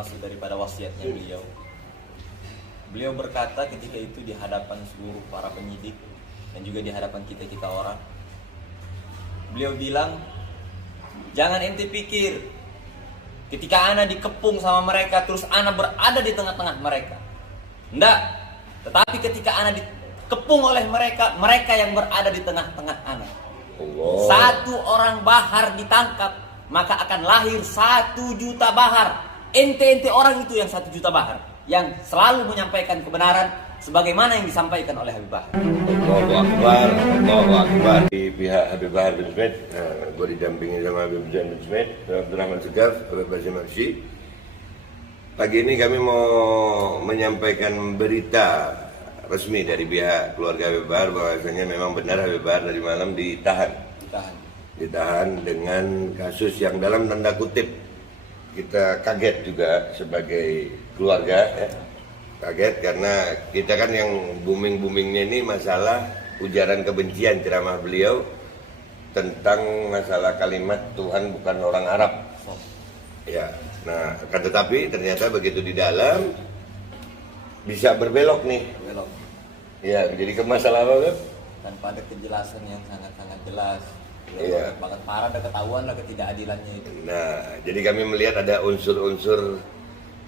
termasuk daripada wasiatnya beliau. Beliau berkata ketika itu di hadapan seluruh para penyidik dan juga di hadapan kita orang. Beliau bilang, jangan ente pikir ketika ana dikepung sama mereka terus ana berada di tengah-tengah mereka. Enggak. Tetapi ketika ana dikepung oleh mereka, mereka yang berada di tengah-tengah ana. Satu orang bahar ditangkap, maka akan lahir 1 juta bahar. Ente orang itu yang 1 juta bahar, yang selalu menyampaikan kebenaran sebagaimana yang disampaikan oleh Habib Bahar. Allahu Akbar, Allahu Akbar. Di pihak Habib Bahar bin Smith, gue didampingi sama Habib Zain bin Smith, Abdurrahman Segaf, Habib Basim Arsy. Pagi ini kami mau menyampaikan berita resmi dari pihak keluarga Habib Bahar bahwasanya memang benar Habib Bahar dari malam ditahan dengan kasus yang dalam tanda kutip kita kaget juga sebagai keluarga ya. Kaget karena kita kan yang boomingnya ini masalah ujaran kebencian ceramah beliau tentang masalah kalimat Tuhan bukan orang Arab. Ya, nah kan tetapi ternyata begitu di dalam bisa berbelok nih. Ya, jadi ke masalah apa kan? Tanpa ada kejelasan yang sangat-sangat jelas. Iya. Banget parah, ada ketahuan lah ketidakadilannya itu. Nah, jadi kami melihat ada unsur-unsur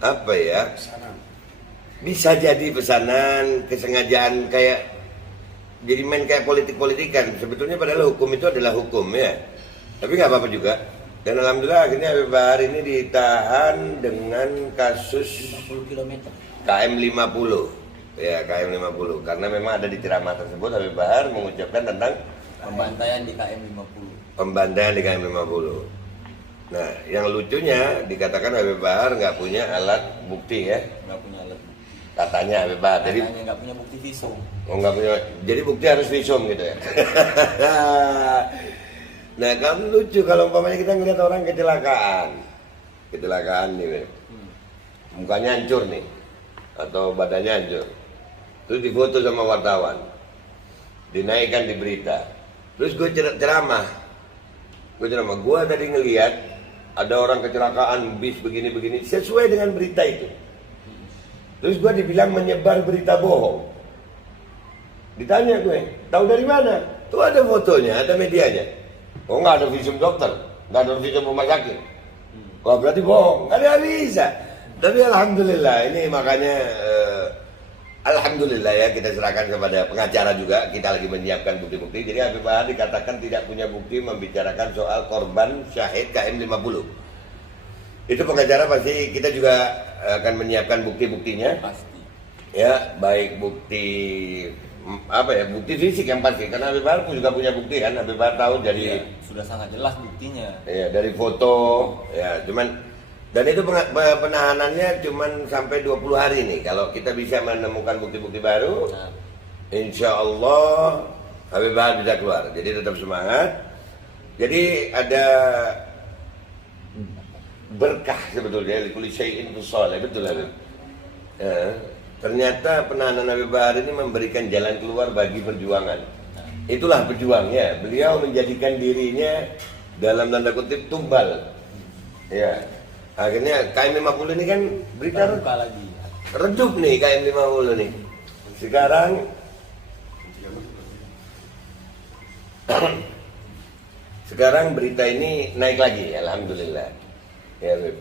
apa ya? Bisa jadi pesanan, kesengajaan kayak jadi main kayak politik-politikan. Sebetulnya padahal hukum itu adalah hukum ya. Tapi nggak apa-apa juga. Dan alhamdulillah akhirnya Habib Bahar ini ditahan dengan kasus 50 km. KM 50. Ya, KM 50. Karena memang ada di ceramah tersebut Habib Bahar mengucapkan tentang pembantaian di KM 50. Pembantaian di KM 50. Nah, yang lucunya dikatakan Habib Bahar nggak punya alat bukti ya. Nggak punya alat. Katanya Habib Bahar. Jadi nggak punya bukti visum. Oh, nggak punya. Jadi bukti harus visum gitu ya. Nah, kan lucu kalau umpamanya kita ngeliat orang kecelakaan nih, mukanya hancur nih, atau badannya hancur, terus difoto sama wartawan, dinaikkan di berita, terus gue ceramah, gue tadi ngeliat ada orang kecelakaan bis begini sesuai dengan berita itu, terus gue dibilang menyebar berita bohong. Ditanya gue, tahu dari mana? Tuh ada fotonya, ada medianya. Oh, nggak ada visum dokter, nggak ada visum rumah sakit. Oh, berarti bohong, nggak bisa. Tapi alhamdulillah ini makanya alhamdulillah ya kita serahkan kepada pengacara juga. Kita lagi menyiapkan bukti-bukti. Jadi Habib Bahar dikatakan tidak punya bukti membicarakan soal korban syahid KM 50. Itu pengacara pasti kita juga akan menyiapkan bukti-buktinya. Pasti. Ya, baik bukti bukti fisik yang pasti, karena Habib Bahar juga punya bukti kan. Habib Bahar tahu dari sudah sangat jelas buktinya. Ya, dari foto ya, dan itu penahanannya cuman sampai 20 hari nih. Kalau kita bisa menemukan bukti-bukti baru, insya Allah Habib Bahar bisa keluar. Jadi tetap semangat. Jadi ada berkah sebetulnya likulli syai'in shalih, betul Habib. Ternyata penahanan Habib Bahar ini memberikan jalan keluar bagi perjuangan. Itulah berjuangnya. Beliau menjadikan dirinya dalam tanda kutip tumbal. Ya. Akhirnya KM 50 ini kan berita lagi. Redup nih KM 50 nih. Sekarang berita ini naik lagi, alhamdulillah. Ya, Beb.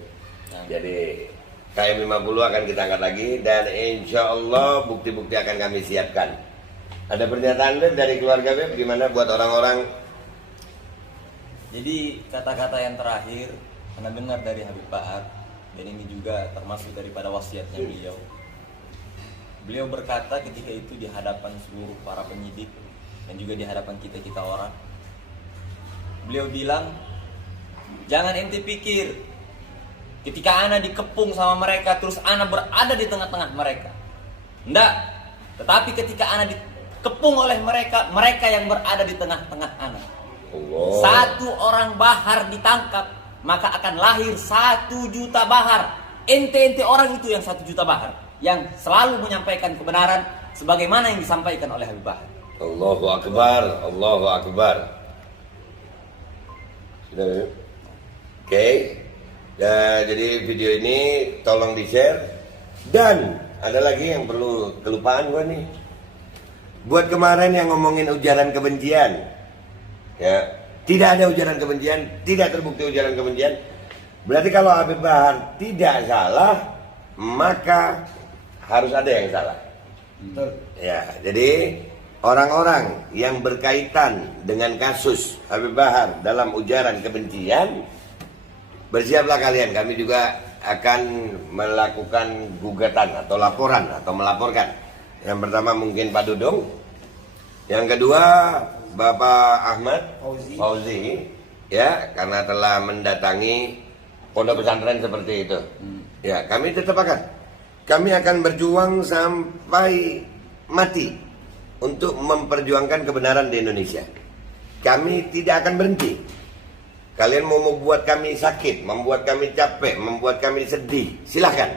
Jadi KM 50 akan kita angkat lagi dan insya Allah bukti-bukti akan kami siapkan. Ada pernyataan Beb dari keluarga Beb gimana buat orang-orang? Jadi kata-kata yang terakhir karena dengar dari Habib Bahar dan ini juga termasuk daripada wasiatnya beliau. Beliau berkata ketika itu di hadapan seluruh para penyidik dan juga di hadapan kita orang. Beliau bilang, jangan ente pikir ketika ana dikepung sama mereka terus ana berada di tengah-tengah mereka. Enggak. Tetapi ketika ana dikepung oleh mereka, mereka yang berada di tengah-tengah ana. Satu orang bahar ditangkap, maka akan lahir 1 juta bahar. Ente orang itu yang 1 juta bahar, yang selalu menyampaikan kebenaran sebagaimana yang disampaikan oleh Habib Bahar. Allahu Akbar, Allahu Akbar. Sudah, Oke. Ya, jadi video ini tolong di-share. Dan ada lagi yang perlu kelupaan gua nih. Buat kemarin yang ngomongin ujaran kebencian, ya tidak ada ujaran kebencian, tidak terbukti ujaran kebencian. Berarti kalau Habib Bahar tidak salah, maka harus ada yang salah. Betul. Ya, jadi orang-orang yang berkaitan dengan kasus Habib Bahar dalam ujaran kebencian, bersiaplah kalian. Kami juga akan melakukan gugatan atau laporan atau melaporkan. Yang pertama mungkin Pak Dudung, yang kedua Bapak Ahmad Fauzi, ya, karena telah mendatangi pondok pesantren seperti itu. Ya, kami tetap kami akan berjuang sampai mati untuk memperjuangkan kebenaran di Indonesia. Kami tidak akan berhenti. Kalian mau membuat kami sakit, membuat kami capek, membuat kami sedih, silahkan.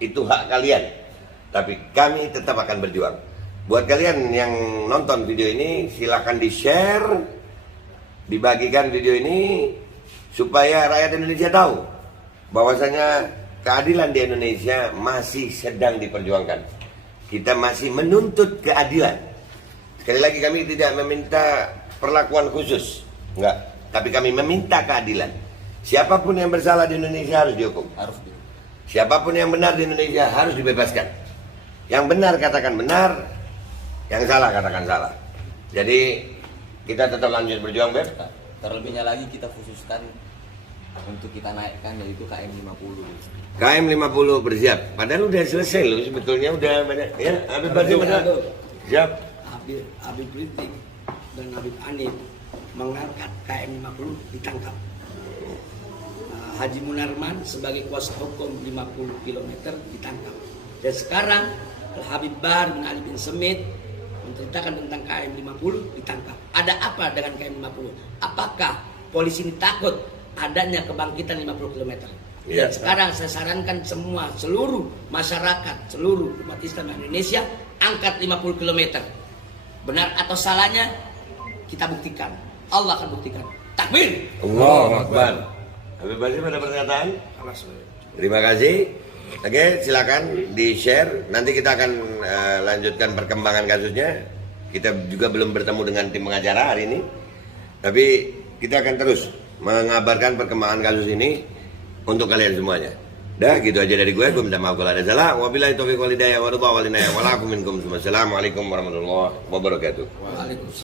Itu hak kalian. Tapi kami tetap akan berjuang. Buat kalian yang nonton video ini, silahkan di-share, dibagikan video ini, supaya rakyat Indonesia tahu bahwasanya keadilan di Indonesia masih sedang diperjuangkan. Kita masih menuntut keadilan. Sekali lagi, kami tidak meminta perlakuan khusus, enggak. Tapi kami meminta keadilan. Siapapun yang bersalah di Indonesia harus dihukum. Siapapun yang benar di Indonesia harus dibebaskan. Yang benar katakan benar, yang salah katakan salah. Jadi kita tetap lanjut berjuang, Beb. Terlebihnya lagi kita khususkan untuk kita naikkan, yaitu KM 50. KM 50 bersiap. Padahal udah selesai loh, sebetulnya udah banyak. Ya, Habib Bahar benar. Siap. Habib Rizik dan Habib Hanif mengangkat KM 50 ditangkap. Haji Munarman sebagai kuasa hukum 50 km ditangkap. Dan sekarang Habib Bahar bin Ali bin Semit menceritakan tentang KM 50 ditangkap. Ada apa dengan KM 50? Apakah polisi ini takut adanya kebangkitan 50 km? Ya. Dan sekarang saya sarankan semua, seluruh masyarakat, seluruh umat Islam Indonesia angkat 50 km. Benar atau salahnya kita buktikan. Allah akan buktikan. Takbir. Allahu Akbar. Habib Bahar ada pernyataan? Terima kasih. Oke, silakan di-share. Nanti kita akan lanjutkan perkembangan kasusnya. Kita juga belum bertemu dengan tim pengacara hari ini. Tapi kita akan terus mengabarkan perkembangan kasus ini untuk kalian semuanya. Dah, gitu aja dari gue. Gue minta maaf kalau ada salah. Wabillahi taufiq wal hidayah wa ridha wal inayah wa lakum minkum. Wassalamualaikum warahmatullahi wabarakatuh. Waalaikumsalam.